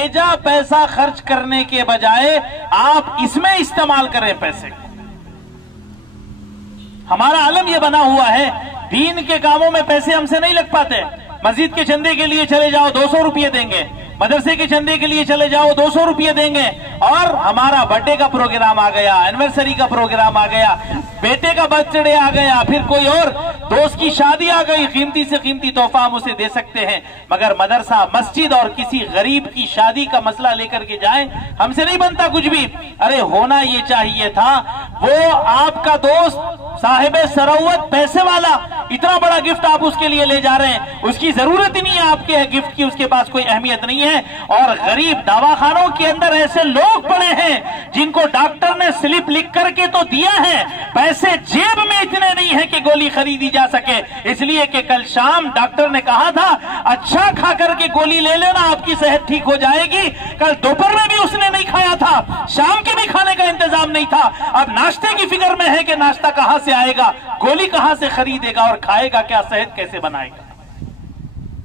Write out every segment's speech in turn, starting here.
बेजा पैसा खर्च करने के बजाय आप इसमें इस्तेमाल करें पैसे। हमारा आलम यह बना हुआ है, दीन के कामों में पैसे हमसे नहीं लग पाते। मस्जिद के चंदे के लिए चले जाओ 200 रुपये देंगे, मदरसे के चंदे के लिए चले जाओ 200 रुपये देंगे, और हमारा बर्थडे का प्रोग्राम आ गया, एनिवर्सरी का प्रोग्राम आ गया, बेटे का बर्थडे आ गया, फिर कोई और दोस्त की शादी आ गई, कीमती से कीमती तोहफा हम उसे दे सकते हैं, मगर मदरसा, मस्जिद और किसी गरीब की शादी का मसला लेकर के जाएं, हमसे नहीं बनता कुछ भी। अरे होना ये चाहिए था, वो आपका दोस्त साहिबे सरोवत पैसे वाला, इतना बड़ा गिफ्ट आप उसके लिए ले जा रहे हैं, उसकी जरूरत ही नहीं है आपके गिफ्ट की, उसके पास कोई अहमियत नहीं है। और गरीब दवाखानों के अंदर ऐसे लोग पड़े हैं जिनको डॉक्टर ने स्लिप लिख करके तो दिया है, पैसे जेब में इतने नहीं है कि गोली खरीदी जा सके, इसलिए कि कल शाम डॉक्टर ने कहा था अच्छा खा करके गोली ले लेना, आपकी सेहत ठीक हो जाएगी। कल दोपहर में भी उसने नहीं खाया था, शाम के भी खाने का इंतजाम नहीं था, अब नाश्ते की फिक्र में है कि नाश्ता कहां से आएगा, गोली कहां से खरीदेगा और खाएगा क्या, सेहत कैसे बनाएगा।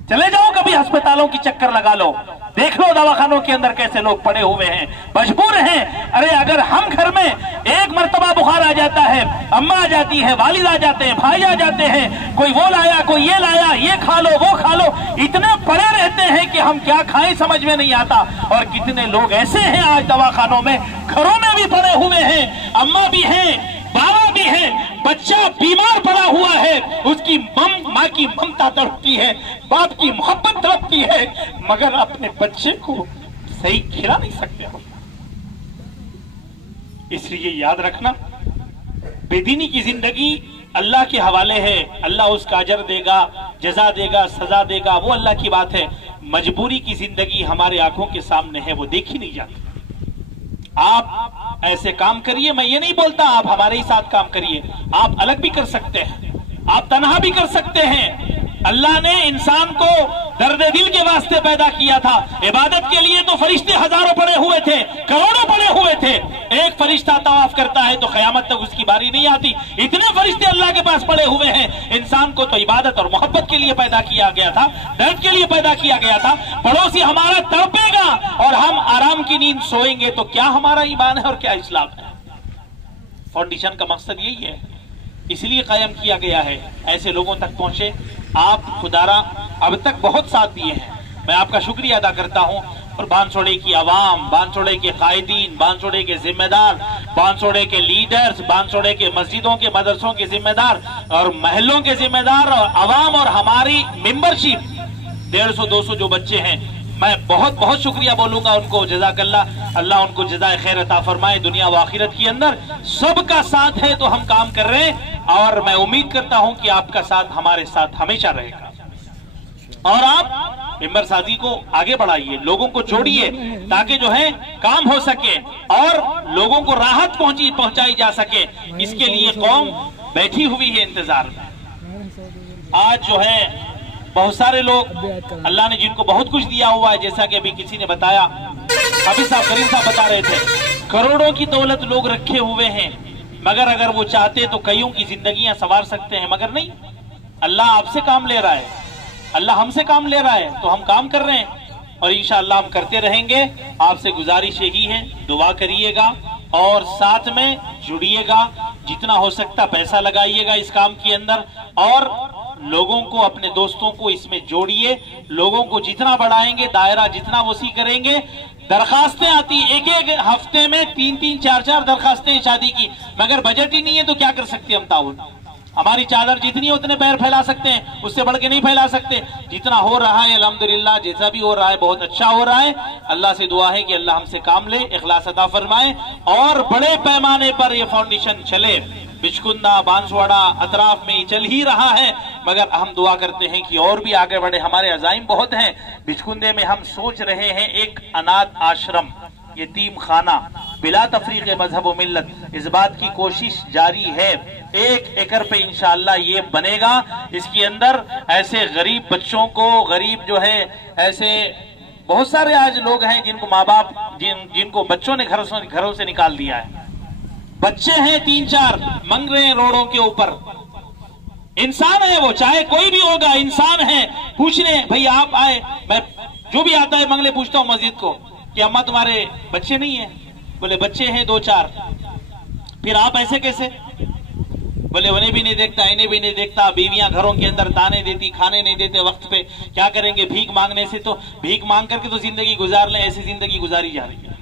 चले जाओ कभी अस्पतालों की चक्कर लगा लो, देख लो दवाखानों के अंदर कैसे लोग पड़े हुए हैं, मजबूर हैं। अरे अगर हम घर में एक मर्तबा बुखार आ जाता है, अम्मा आ जाती है, वालिद आ जाते हैं, भाई आ जाते हैं, कोई वो लाया, कोई ये लाया, ये खा लो, वो खा लो, इतने पड़े रहते हैं कि हम क्या खाएं समझ में नहीं आता। और कितने लोग ऐसे हैं आज दवाखानों में, घरों में भी पड़े हुए हैं, अम्मा भी हैं, बाबा भी है, बच्चा बीमार पड़ा हुआ है, उसकी माँ की ममता तड़पती है, बाप की मोहब्बत तड़पती है, मगर अपने बच्चे को सही खिला नहीं सकते हम। इसलिए याद रखना, बेदीनी की जिंदगी अल्लाह के हवाले है, अल्लाह उसका अजर देगा, जजा देगा, सजा देगा, वो अल्लाह की बात है। मजबूरी की जिंदगी हमारे आंखों के सामने है, वो देखी नहीं जाती। आप ऐसे काम करिए, मैं ये नहीं बोलता आप हमारे ही साथ काम करिए, आप अलग भी कर सकते हैं, आप तन्हा भी कर सकते हैं। अल्लाह ने इंसान को दर्द दिल के वास्ते पैदा किया था, इबादत के लिए तो फरिश्ते हजारों पड़े हुए थे, करोड़ों पड़े हुए थे। एक फरिश्ता तवाफ करता है तो कयामत तक उसकी बारी नहीं आती, इतने फरिश्ते अल्लाह के पास पड़े हुए हैं। इंसान को तो इबादत और मोहब्बत के लिए पैदा किया गया था, दर्द के लिए पैदा किया गया था। पड़ोसी हमारा तड़पेगा और हम आराम की नींद सोएंगे तो क्या हमारा ईमान है और क्या इस्लाम है। फाउंडेशन का मकसद यही है, इसलिए कायम किया गया है, ऐसे लोगों तक पहुंचे। आप खुदारा अब तक बहुत साथ दिए हैं, मैं आपका शुक्रिया अदा करता हूं। और बांसोड़े की आवाम, बांसोड़े के कायदीन, बांसोड़े के जिम्मेदार, बांसोड़े के लीडर्स, बांसोड़े के मस्जिदों के मदरसों के जिम्मेदार और महलों के जिम्मेदार और आवाम और हमारी मेंबरशिप 150-200 जो बच्चे हैं, मैं बहुत बहुत शुक्रिया बोलूंगा उनको। जज़ाकल्लाह, अल्लाह उनको जज़ाए खैर अता फरमाए दुनिया व आखिरत के अंदर। सबका साथ है तो हम काम कर रहे हैं और मैं उम्मीद करता हूं कि आपका साथ हमारे साथ हमेशा रहेगा। और आप मेंबर साजी को आगे बढ़ाइए, लोगों को जोड़िए ताकि जो है काम हो सके और लोगों को राहत पहुंचाई जा सके। इसके लिए कौम बैठी हुई है इंतजार में। आज जो है बहुत सारे लोग, अल्लाह ने जिनको बहुत कुछ दिया हुआ है, जैसा कि अभी किसी ने बताया, अभी साहब करीम साहब बता रहे थे, करोड़ों की दौलत लोग रखे हुए हैं, मगर अगर वो चाहते तो कईयों की जिंदगियां संवार सकते हैं, मगर नहीं। अल्लाह आपसे काम ले रहा है, अल्लाह हमसे काम ले रहा है, तो हम काम कर रहे हैं और इंशाअल्लाह हम करते रहेंगे। आपसे गुजारिश यही है, दुआ करिएगा और साथ में जुड़िएगा, जितना हो सकता पैसा लगाइएगा इस काम के अंदर और लोगों को, अपने दोस्तों को इसमें जोड़िए। लोगों को जितना बढ़ाएंगे, दायरा जितना वसी करेंगे। दरखास्तें आती एक एक हफ्ते में 3-3, 4-4 दरखास्तें शादी की, मगर बजट ही नहीं है तो क्या कर सकते हम ताउन। हमारी चादर जितनी है उतने पैर फैला सकते हैं, उससे बढ़ के नहीं फैला सकते। जितना हो रहा है अल्हम्दुलिल्लाह, जैसा भी हो रहा है बहुत अच्छा हो रहा है। अल्लाह से दुआ है कि अल्लाह हमसे काम ले, इखलास अता फरमाए और बड़े पैमाने पर ये फाउंडेशन चले। बिचकुंदा, बांसवाड़ा, अतराफ में चल ही रहा है, मगर हम दुआ करते हैं कि और भी आगे बढ़े। हमारे अज़ाइम बहुत हैं। बिचकुंदे में हम सोच रहे हैं एक अनाथ आश्रम, यतीम खाना, बिला तफरीक मजहब व मिल्लत, इस बात की कोशिश जारी है। 1 एकड़ पे इंशाअल्लाह ये बनेगा। इसके अंदर ऐसे गरीब बच्चों को, गरीब जो है ऐसे बहुत सारे आज लोग हैं जिनको माँ बाप जिनको बच्चों ने घरों से निकाल दिया है। बच्चे हैं 3-4 मंग रहे हैं रोडों के ऊपर। इंसान है वो, चाहे कोई भी होगा, इंसान है। पूछ रहे हैं भाई आप आए, मैं जो भी आता है मंगले पूछता हूँ मस्जिद को कि अम्मा तुम्हारे बच्चे नहीं है? बोले बच्चे हैं 2-4। फिर आप ऐसे कैसे? बोले उन्हें भी नहीं देखता, इन्हें भी नहीं देखता, बीवियां घरों के अंदर ताने देती, खाने नहीं देते वक्त पे, क्या करेंगे? भीख मांगने से तो भीख मांग करके तो जिंदगी गुजार लें, ऐसी जिंदगी गुजारी जा रही है।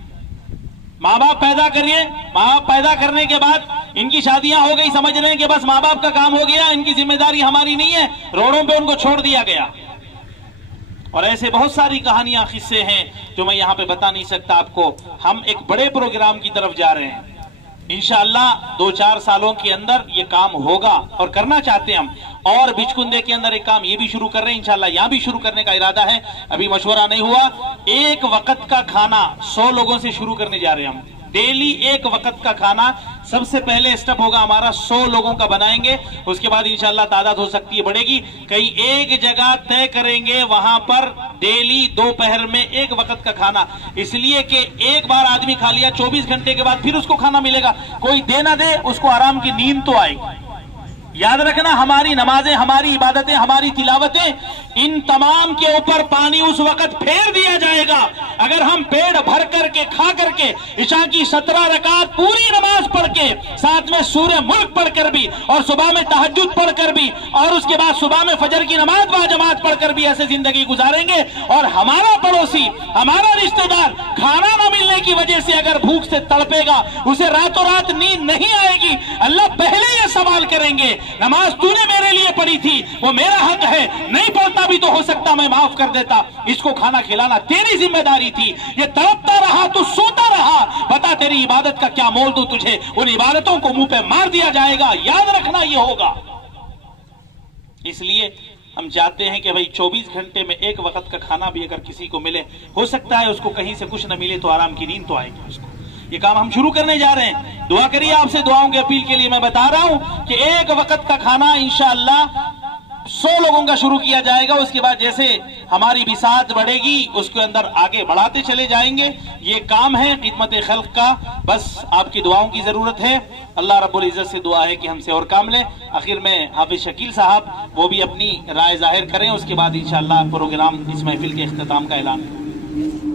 माँ बाप पैदा करिए, माँ बाप पैदा करने के बाद इनकी शादियां हो गई, समझ रहे हैं कि बस माँ बाप का काम हो गया, इनकी जिम्मेदारी हमारी नहीं है, रोडों पे उनको छोड़ दिया गया। और ऐसे बहुत सारी कहानियां, किस्से हैं जो मैं यहाँ पे बता नहीं सकता आपको। हम एक बड़े प्रोग्राम की तरफ जा रहे हैं, इंशाअल्लाह 2-4 सालों के अंदर ये काम होगा और करना चाहते हैं हम। और बिचकुंदे के अंदर एक काम ये भी शुरू कर रहे हैं, इंशाअल्लाह यहाँ भी शुरू करने का इरादा है, अभी मशवरा नहीं हुआ। एक वक्त का खाना 100 लोगों से शुरू करने जा रहे हैं हम। डेली एक वक्त का खाना सबसे पहले स्टेप होगा हमारा, 100 लोगों का बनाएंगे, उसके बाद इंशाअल्लाह तादाद हो सकती है बढ़ेगी। कहीं एक जगह तय करेंगे, वहां पर डेली दोपहर में एक वक्त का खाना, इसलिए कि एक बार आदमी खा लिया 24 घंटे के बाद फिर उसको खाना मिलेगा, कोई दे ना दे उसको आराम की नींद तो आएगी। याद रखना, हमारी नमाजें, हमारी इबादतें, हमारी तिलावतें, इन तमाम के ऊपर पानी उस वक्त फेर दिया जाएगा अगर हम पेट भर करके खा करके इशा की 17 रकात पूरी नमाज पढ़ के, साथ में सूरह मुल्क पढ़कर भी, और सुबह में तहज्जुद पढ़कर भी, और उसके बाद सुबह में फजर की नमाज बाजमात पढ़कर भी ऐसे जिंदगी गुजारेंगे। और हमारा पड़ोसी, हमारा रिश्तेदार खाना न मिलने की वजह से अगर भूख से तड़पेगा, उसे रातों रात नींद नहीं आएगी, अल्लाह पहले यह सवाल करेंगे, नमाज तूने मेरे लिए पढ़ी थी, वो मेरा हक है, नहीं पढ़ता भी तो हो सकता मैं माफ कर देता, इसको खाना खिलाना तेरी जिम्मेदारी थी, ये तड़पता रहा तो सोता रहा, बता तेरी इबादत का क्या मोल दूं तुझे? उन इबादतों को मुंह पे मार दिया जाएगा, याद रखना ये होगा। इसलिए हम चाहते हैं कि भाई 24 घंटे में एक वक्त का खाना भी अगर किसी को मिले, हो सकता है उसको कहीं से कुछ न मिले तो आराम की नींद तो आएगी उसको। ये काम हम शुरू करने जा रहे हैं, दुआ करिए, आपसे दुआओं की अपील के लिए मैं बता रहा हूं कि एक वक्त का खाना इंशाअल्लाह 100 लोगों का शुरू किया जाएगा। उसके बाद जैसे हमारी बिसात बढ़ेगी उसके अंदर आगे बढ़ाते चले जाएंगे। ये काम है खिदमत खल्क का, बस आपकी दुआओं की जरूरत है। अल्लाह रब्बुल इज्जत से दुआ है कि हमसे और काम लें। आखिर में हाफिज शकील साहब वो भी अपनी राय जाहिर करें, उसके बाद इंशाअल्लाह प्रोग्राम, इस महफिल के इख्तिताम का ऐलान करें।